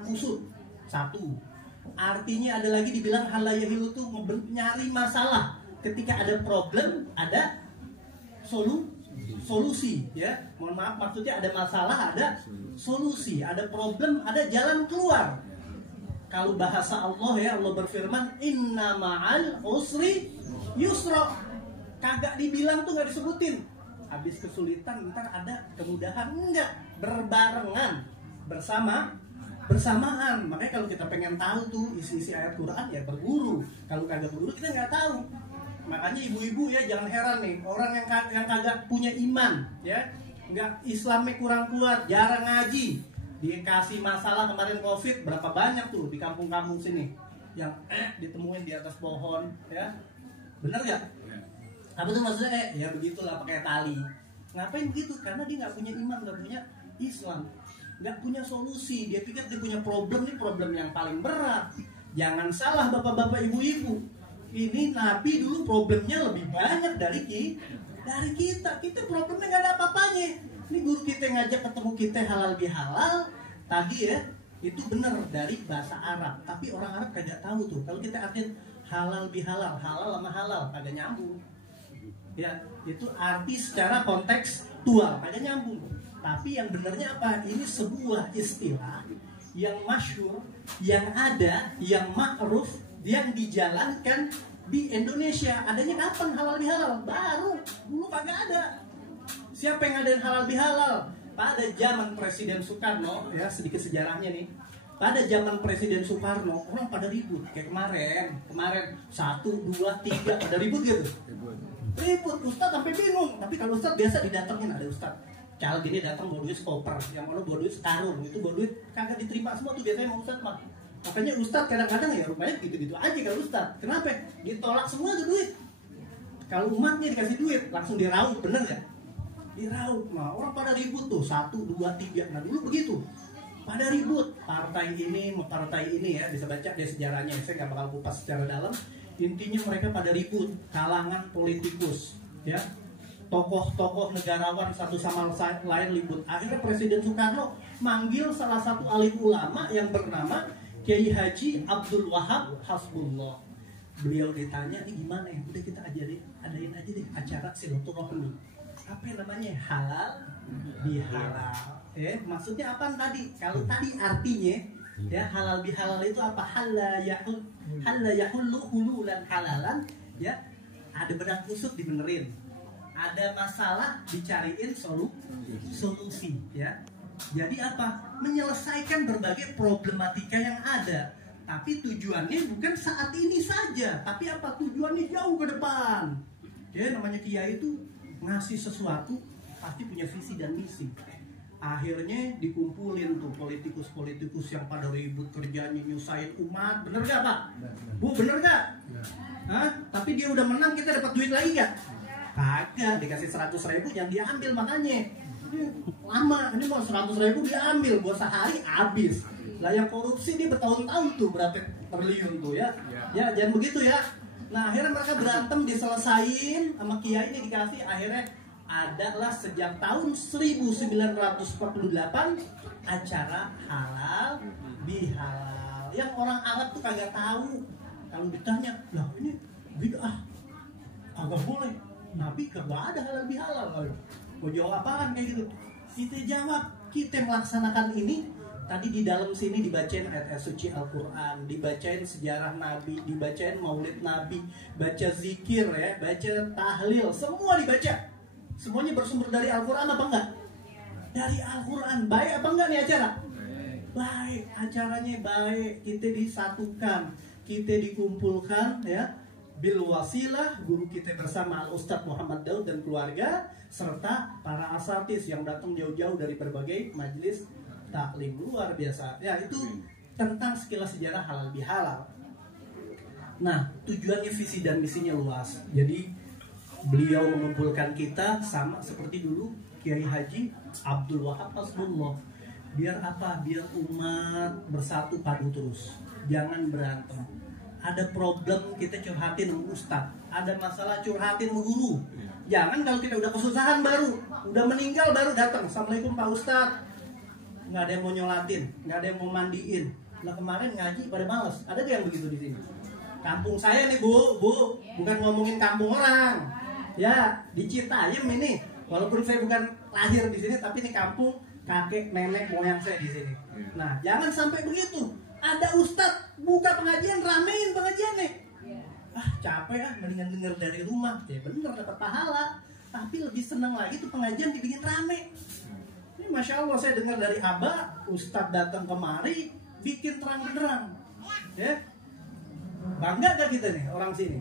kusut. Satu. Artinya ada lagi dibilang halayahilu tuh nyari masalah. Ketika ada problem, ada solusi, ya. Mohon maaf, maksudnya ada masalah, ada solusi, ada problem, ada jalan keluar. Kalau bahasa Allah, ya, Allah berfirman, inna ma'al usri yusra. Kagak dibilang tuh, nggak disebutin. Habis kesulitan, ntar ada kemudahan. Enggak, berbarengan, bersamaan. Makanya kalau kita pengen tahu tuh isi-isi ayat Quran, ya berguru. Kalau kagak berguru, kita nggak tahu. Makanya ibu-ibu, ya, jangan heran nih, orang yang kagak punya iman, ya, nggak, Islamnya kurang kuat, jarang ngaji, dikasih masalah kemarin COVID, berapa banyak tuh di kampung-kampung sini yang ditemuin di atas pohon, ya, bener nggak? Apa tuh maksudnya? Ya begitulah, pakai tali. Ngapain begitu? Karena dia nggak punya iman, nggak punya Islam, nggak punya solusi. Dia pikir dia punya problem, nih problem yang paling berat. Jangan salah bapak-bapak, ibu-ibu. Ini Nabi dulu problemnya lebih banyak dari kita. Kita problemnya nggak ada apa-apanya. Ini guru kita ngajak ketemu kita halal bihalal tadi, ya, itu benar dari bahasa Arab. Tapi orang Arab kagak tahu tuh. Kalau kita artiin halal bihalal, halal sama halal kagak nyambung. Ya, itu arti secara kontekstual kagak nyambung. Tapi yang benarnya apa? Ini sebuah istilah yang masyhur, yang ada, yang ma'ruf, yang dijalankan di Indonesia. Adanya kapan halal bihalal? Baru, dulu kagak ada. Siapa yang ngadain halal bihalal? Pada zaman Presiden Soekarno, ya, sedikit sejarahnya nih. Pada zaman Presiden Soekarno, orang pada ribut. Kayak kemarin 1, 2, 3 pada ribut gitu. Ribut, Ustadz sampai bingung. Tapi kalau Ustadz biasa didatengin, ada Ustadz cal gini datang bawa duit koper, yang mana bawa duit sekarung, itu bawa duit kagak diterima semua tuh biasanya sama Ustadz mah. Makanya Ustadz kadang-kadang, ya, rupanya gitu-gitu aja kalau Ustadz. Kenapa? Ditolak semua tuh duit. Kalau umatnya dikasih duit langsung diraut, bener nggak? Diraut. Nah, orang pada ribut tuh 1, 2, 3. Nah, dulu begitu. Pada ribut, partai ini sama partai ini, ya, bisa baca deh sejarahnya. Saya nggak bakal kupas secara dalam. Intinya mereka pada ribut, kalangan politikus, ya, tokoh-tokoh negarawan satu sama lain ribut. Akhirnya Presiden Soekarno manggil salah satu alim ulama yang bernama Kiai Haji Abdul Wahab Hasbullah. Beliau ditanya, ini gimana ya? Udah kita adain aja deh acara silaturahmi. Apa namanya? Halal bihalal. Maksudnya apa tadi? Kalau tadi artinya, ya, halal bihalal itu apa? Halla yahullu hululan halalan, ya. Ada benang kusut dibenerin. Ada masalah dicariin solusi, ya. Jadi apa? Menyelesaikan berbagai problematika yang ada. Tapi tujuannya bukan saat ini saja, tapi apa? Tujuannya jauh ke depan. Ya, namanya kiai itu ngasih sesuatu pasti punya visi dan misi. Akhirnya dikumpulin tuh politikus-politikus yang pada ribut kerjanya nyusahin umat. Bener gak, Pak? Bu, bener gak? Hah? Tapi dia udah menang, kita dapat duit lagi gak? Kagak, dikasih 100.000 yang diambil. Makanya lama, ini mau 100.000 diambil buat sehari habis. Lah yang korupsi dia bertahun-tahun tuh berapa triliun tuh, ya. Ya, jangan begitu, ya. Nah, akhirnya mereka berantem, diselesain sama kiai ini dikasih. Akhirnya adalah sejak tahun 1948 acara halal bihalal. Yang orang Arab tuh kagak tahu. Kalau ditanya, lah ini bid'ah, kagak boleh. Nabi kagak ada halal bihalal. Mau jawab apaan kayak gitu? Kita jawab, kita melaksanakan ini. Tadi di dalam sini dibacain ayat suci Al-Quran, dibacain sejarah Nabi, dibacain maulid Nabi, baca zikir, ya, baca tahlil, semua dibaca. Semuanya bersumber dari Al-Quran apa enggak? Dari Al-Quran. Baik apa enggak nih acara? Baik, acaranya baik. Kita disatukan, kita dikumpulkan, ya, bil wasilah, guru kita bersama Al-Ustadz Muhammad Daud dan keluarga, serta para asatis yang datang jauh-jauh dari berbagai majelis taklim. Luar biasa. Ya, itu tentang sekilas sejarah halal bihalal. Nah, tujuannya, visi dan misinya luas. Jadi beliau mengumpulkan kita sama seperti dulu Kiai Haji Abdul Wahab Hasbullah. Biar apa? Biar umat bersatu padu terus. Jangan berantem. Ada problem kita curhatin sama ustaz. Ada masalah curhatin sama guru. Jangan kalau kita udah kesusahan baru, udah meninggal baru datang. Assalamualaikum Pak Ustaz. nggak ada yang mau nyolatin, nggak ada yang mau mandiin. Nah kemarin ngaji pada males. Ada nggak yang begitu di sini? Kampung saya nih bu, bukan ngomongin kampung orang. Ya di Citayam ini, walaupun saya bukan lahir di sini, tapi ini kampung kakek nenek moyang saya di sini. Nah jangan sampai begitu. Ada ustadz buka pengajian, ramein pengajian nih. Capek mendingan denger dari rumah. Ya bener dapat pahala, tapi lebih senang lagi tuh pengajian dibikin rame. Ini masya Allah saya dengar dari Abah, ustadz datang kemari bikin terang benderang. Ya bangga gak kita nih orang sini?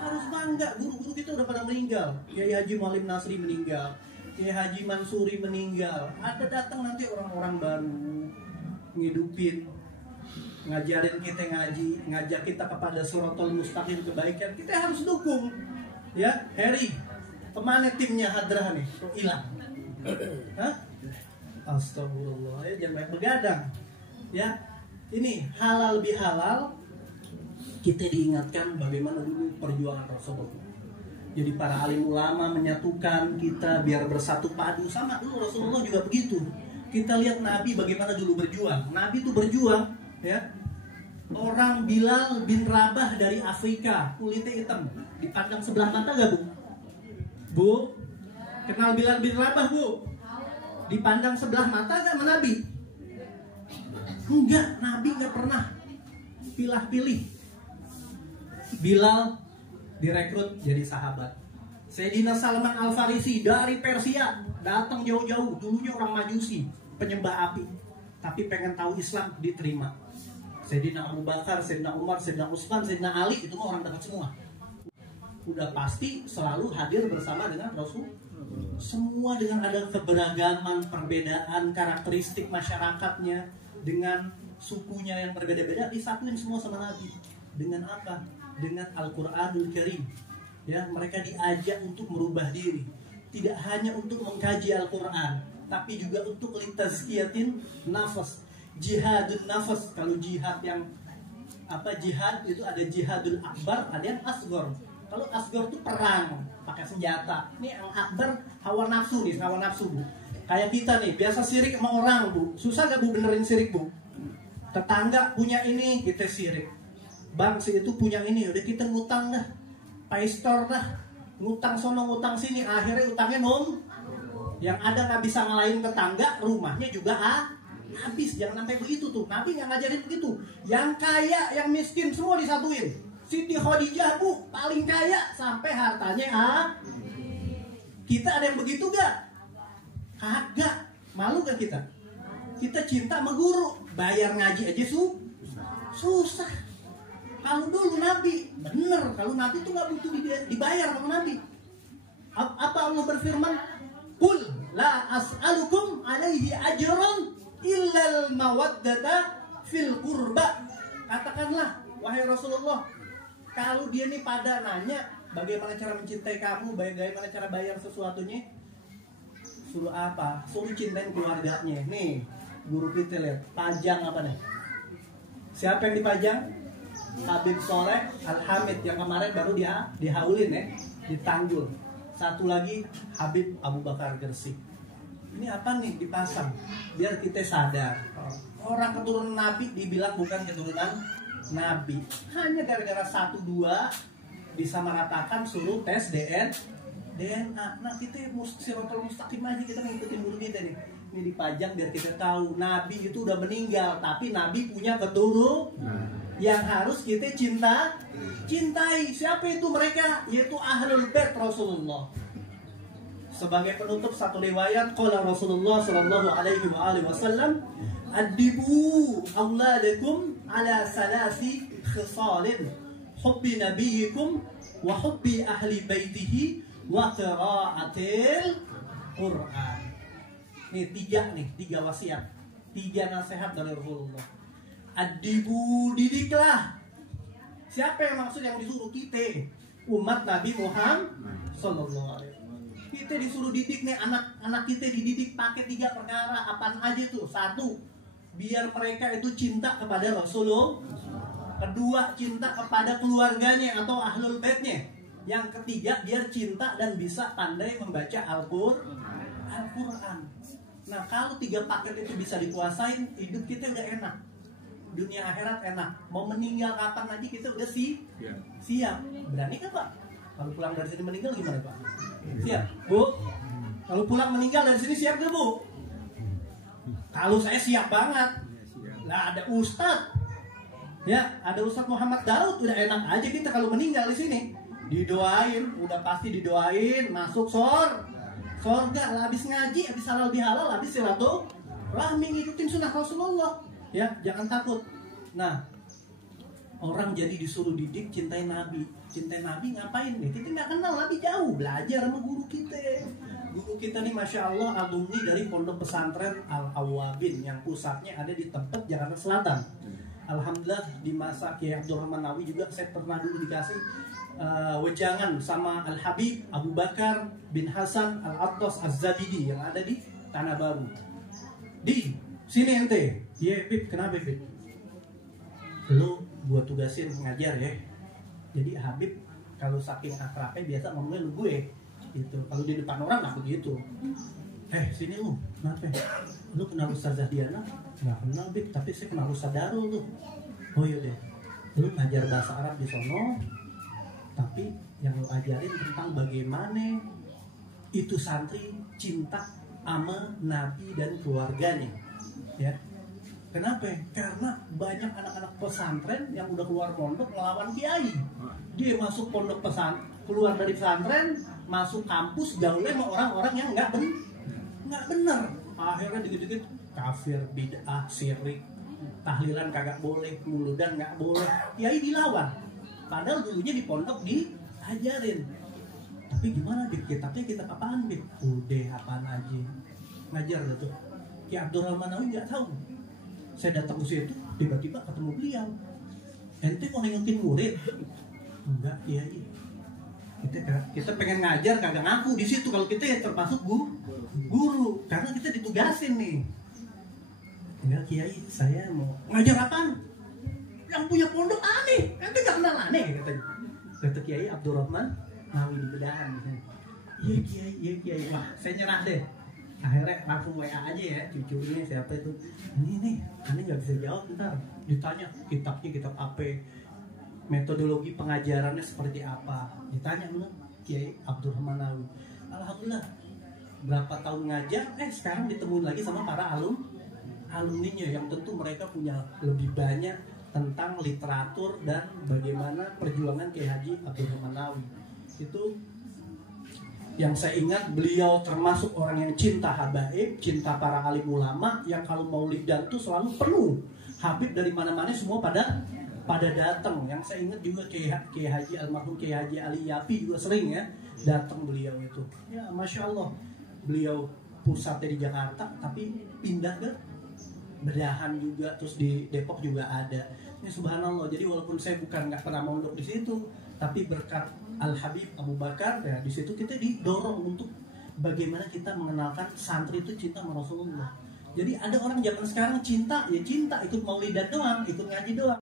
Harus bangga. Guru-guru kita udah pada meninggal. Kiai Haji Malim Nasri meninggal, Kiai Haji Mansuri meninggal. Ada datang nanti orang-orang baru ngidupin, ngajarin kita ngaji, ngajak kita kepada suratul mustaqim kebaikan. Kita harus dukung. Ya, Harry, kemana timnya Hadrah nih? Kok hilang? Hah? Astagfirullah, ya jangan banyak begadang. Ya, ini halal bihalal. Kita diingatkan bagaimana dulu perjuangan Rasulullah. Jadi para alim ulama menyatukan kita biar bersatu padu. Sama dulu Rasulullah juga begitu. Kita lihat Nabi bagaimana dulu berjuang. Nabi itu berjuang, ya. Orang Bilal bin Rabah dari Afrika, kulitnya hitam, dipandang sebelah mata gak bu? Bu, kenal Bilal bin Rabah bu? Dipandang sebelah mata gak sama Nabi? Enggak, Nabi gak pernah pilih-pilih. Bilal direkrut jadi sahabat. Sayyidina Salman Al-Farisi dari Persia datang jauh-jauh, dulunya orang Majusi, penyembah api, tapi pengen tahu Islam, diterima. Sayyidina Abu Bakar, Sayyidina Umar, Sayyidina Utsman, Sayyidina Ali, itu orang dekat semua. Udah pasti selalu hadir bersama dengan Rasul. Semua dengan ada keberagaman, perbedaan karakteristik masyarakatnya, dengan sukunya yang berbeda-beda, disatuin semua sama Nabi. Dengan apa? Dengan Al-Quranul Karim. Ya, mereka diajak untuk merubah diri. Tidak hanya untuk mengkaji Al-Quran, tapi juga untuk litazkiyatin nafas, jihadun nafas. Kalau jihad yang jihad itu ada jihadul akbar, ada yang asgor. Kalau asgor itu perang pakai senjata. Ini yang akbar hawa nafsu nih, hawa nafsu bu. Kayak kita nih biasa sirik sama orang bu. Susah gak bu benerin sirik bu? Tetangga punya ini kita sirik. Bang si itu punya ini, udah kita ngutang dah, paistor dah, ngutang sono ngutang sini, akhirnya utangnya yang ada nggak bisa ngalahin tetangga, rumahnya juga habis. Jangan sampai begitu tuh. Nabi nggak ngajarin begitu. Yang kaya, yang miskin semua disatuin. Siti Khadijah bu paling kaya sampai hartanya Kita ada yang begitu gak? Kagak. Malu gak kita? Kita cinta sama guru, bayar ngaji aja susah. Kalau dulu Nabi, bener, kalau Nabi itu nggak butuh dibayar sama Nabi. Apa Allah berfirman? Qul la as'alukum alaihi ajran illal mawaddata fil qurba. Katakanlah, wahai Rasulullah, kalau dia nih pada nanya bagaimana cara mencintai kamu, bagaimana cara bayar sesuatunya, suruh apa? Suruh cintain keluarganya. Nih, guru kita lihat, pajang apa nih? Siapa yang dipajang? Habib Soleh Al-Hamid yang kemarin baru dia dihaulin ya, ditanggul. Satu lagi Habib Abu Bakar Gersik. Ini apa nih dipasang? Biar kita sadar. Orang keturunan Nabi dibilang bukan keturunan Nabi. Hanya gara-gara 1-2 bisa mengatakan suruh tes DNA. Nah kita siratal mustaqim aja, kita ngikutin guru kita nih. Ini dipajang biar kita tahu Nabi itu udah meninggal, tapi Nabi punya keturunan yang harus kita cintai. Siapa itu mereka? Yaitu Ahlul Bait Rasulullah. Sebagai penutup satu riwayat, qala Rasulullah sallallahu alaihi wasallam, "Adibu auladakum ala salasi khisalin, hubbi nabiyikum wa hubbi ahli baitihi wa qiraatil Qur'an." Nih tiga wasiat, 3 nasihat dari Rasulullah. Adibu, didiklah. Siapa yang maksud yang disuruh? Kita, umat Nabi Muhammad sallallahu alaihi wasallam. Kita disuruh didik nih, anak kita dididik pakai 3 perkara. Apaan aja tuh? 1, biar mereka itu cinta kepada Rasulullah. 2, cinta kepada keluarganya atau ahlul baitnya. Yang 3, biar cinta dan bisa pandai membaca Al-Quran. Nah kalau 3 paket itu bisa dikuasain, hidup kita udah enak, dunia akhirat enak. Mau meninggal kapan aja kita udah siap. Berani kan Pak? Kalau pulang dari sini meninggal gimana Pak? Siap Bu? Kalau pulang meninggal dari sini siap gak Bu? Kalau saya siap banget. Lah ada Ustadz, ya ada Ustadz Muhammad Daud, udah enak aja kita kalau meninggal di sini. Didoain, udah pasti didoain masuk sorga lah, habis ngaji, habis halal bihalal, habis silaturahmi, ngikutin sunnah Rasulullah. Ya jangan takut. Nah orang jadi disuruh didik cintai Nabi. Cintai Nabi ngapain nih? Kita nggak kenal Nabi, jauh belajar sama guru kita. Guru kita nih Masya Allah alumni dari Pondok Pesantren Al-Awwabin yang pusatnya ada di Tebet, Jakarta Selatan. Alhamdulillah di masa Kiai Abdurrahman Nawawi juga saya pernah dulu dikasih wejangan sama Al-Habib Abu Bakar bin Hasan Al-Attas Az-Zabidi yang ada di Tanah Baru. Di sini ente. Iya Bib, kenapa Bib? Lu gua tugasin ngajar ya. Jadi Habib kalau saking akrabnya biasa ngomongnya lu gue gitu. Kalau di depan orang nggak begitu. Sini lu, kenapa? Lu kenal Ustazah Diana? Nggak kenal Bib, tapi saya kenal Ustaz Darul tuh. Oh iya deh. Lu ngajar bahasa Arab di sono, tapi yang lu ajarin tentang bagaimana itu santri cinta sama Nabi dan keluarganya. Ya. Kenapa? Karena banyak anak-anak pesantren yang udah keluar pondok melawan kiai. Dia masuk pondok pesantren, keluar dari pesantren, masuk kampus gaulnya sama orang-orang yang nggak benar. Akhirnya dikit-dikit kafir, bid'ah, syirik, tahlilan kagak boleh, muludan nggak boleh. Kiai dilawan. Padahal dulunya di pondok diajarin. Tapi gimana Bib? Kitabnya kitab apaan Bib? Udah apaan aja. Ngajar gitu. Kiai Abdurrahman Nawawi nggak tahu. Saya datang ke situ, tiba-tiba ketemu beliau. Ente mau nengokin murid? Enggak, Kiai. Kita pengen ngajar kagak ngaku di situ. Kalau kita ya termasuk guru, karena kita ditugasin nih. Enggak Kiai, saya mau ngajar apaan? Yang punya pondok aneh, ente nggak kenal aneh katanya. Kata Kiai Abdurrahman Nawawi di Bedahan. Iya Kiai, wah saya nyerah deh. Akhirnya langsung WA aja ya cucunya siapa itu. Ini nggak bisa jawab ntar. Ditanya kitabnya kitab apa, metodologi pengajarannya seperti apa. Ditanya bener Kiai Abdurrahman Nawawi. Alhamdulillah berapa tahun ngajar, sekarang ditemuin lagi sama para alumninya yang tentu mereka punya lebih banyak tentang literatur dan bagaimana perjuangan Kiai Haji Abdurrahman Nawawi. Itu yang saya ingat, beliau termasuk orang yang cinta habaib, cinta para alim ulama, yang kalau maulidan tuh selalu penuh. Habib dari mana-mana semua pada datang. Yang saya ingat juga Kiai Haji almarhum Kiai Haji Ali Yapi juga sering ya datang beliau itu. Ya Masya Allah, beliau pusatnya di Jakarta tapi pindah ke Bedahan juga, terus di Depok juga ada. Ini subhanallah. Jadi walaupun saya nggak pernah mondok di situ, tapi berkat Al-Habib Abu Bakar ya di situ kita didorong untuk bagaimana kita mengenalkan santri itu cinta sama Rasulullah. Jadi ada orang zaman sekarang cinta ikut maulidan doang, ikut ngaji doang.